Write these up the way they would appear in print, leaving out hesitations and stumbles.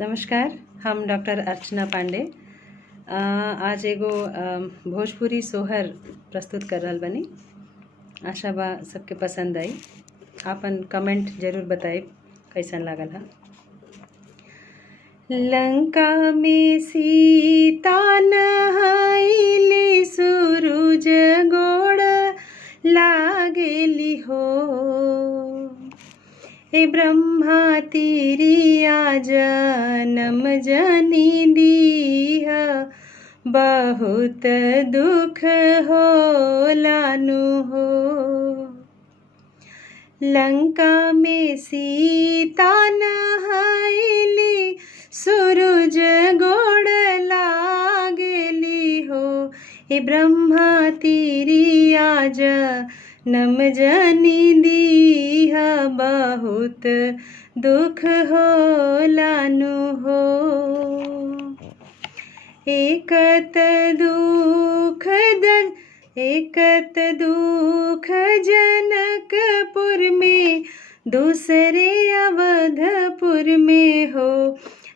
नमस्कार। हम डॉक्टर अर्चना पांडे आज एगो भोजपुरी सोहर प्रस्तुत कर रहल बनी। आशा बा सबके पसंद आई। आपन कमेंट जरूर बताई कैसन लागल हा। लंका में सीता नहाइली सूरज गोड़ लागेली हो। हे ब्रह्मा तिरिया जनम जनी दीह बहुत दुख हो लानु हो। लंका में सीता नहाइली सूरज गोड़ लागेली हो। हे ब्रह्मा तिरिया जनम जनी दीह बहुत दुख हो लानु हो। एकत दुख जनकपुर में दूसरे अवधपुर में हो।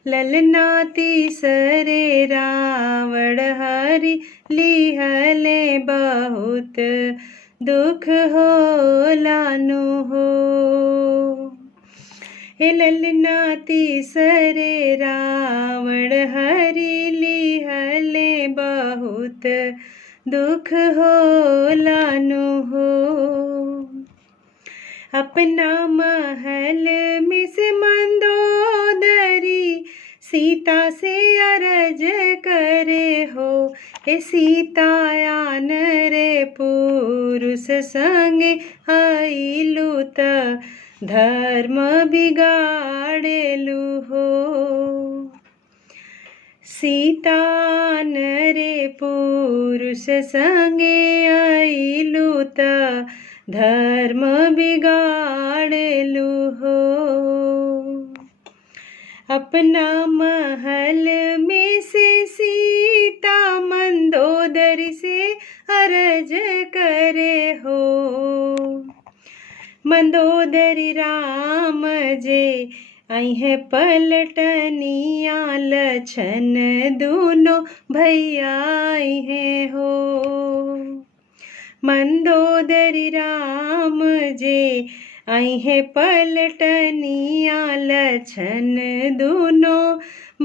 ललना तीसरे रावण हरि लिहले बहुत दुख हो लानु हो। हे ललना तीसरे रावण हरि लिहले बहुत दुख हो लानु हो। अपना महल में से मंदोदरी सीता से अरज करे हो। हे सीतायान रे पुरुष संगे आइलु त धर्म बिगाड़ेलु हो। सीतान रे पुरुष संगे आइलु त धर्म बिगाड़ेलु हो। अपना महल में से सीता मंदोदरी से अरज करे हो। मंदोदरी राम जे आई है पलटनिया लछन दोनों भैया आई है हो। मंदोदरी राम जे आई है पलटनिया लछन दोनों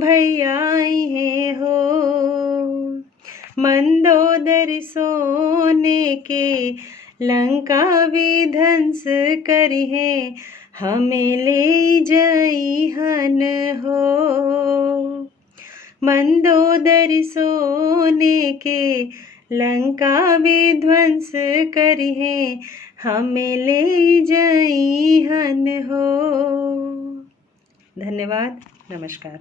भैया आई है हो। मंदोदरी सोने के लंका विध्वंस करी है हमें ले जइहन हो। मंदोदरी सोने के लंका विध्वंस करी है हमें ले जइहन हो। धन्यवाद। नमस्कार।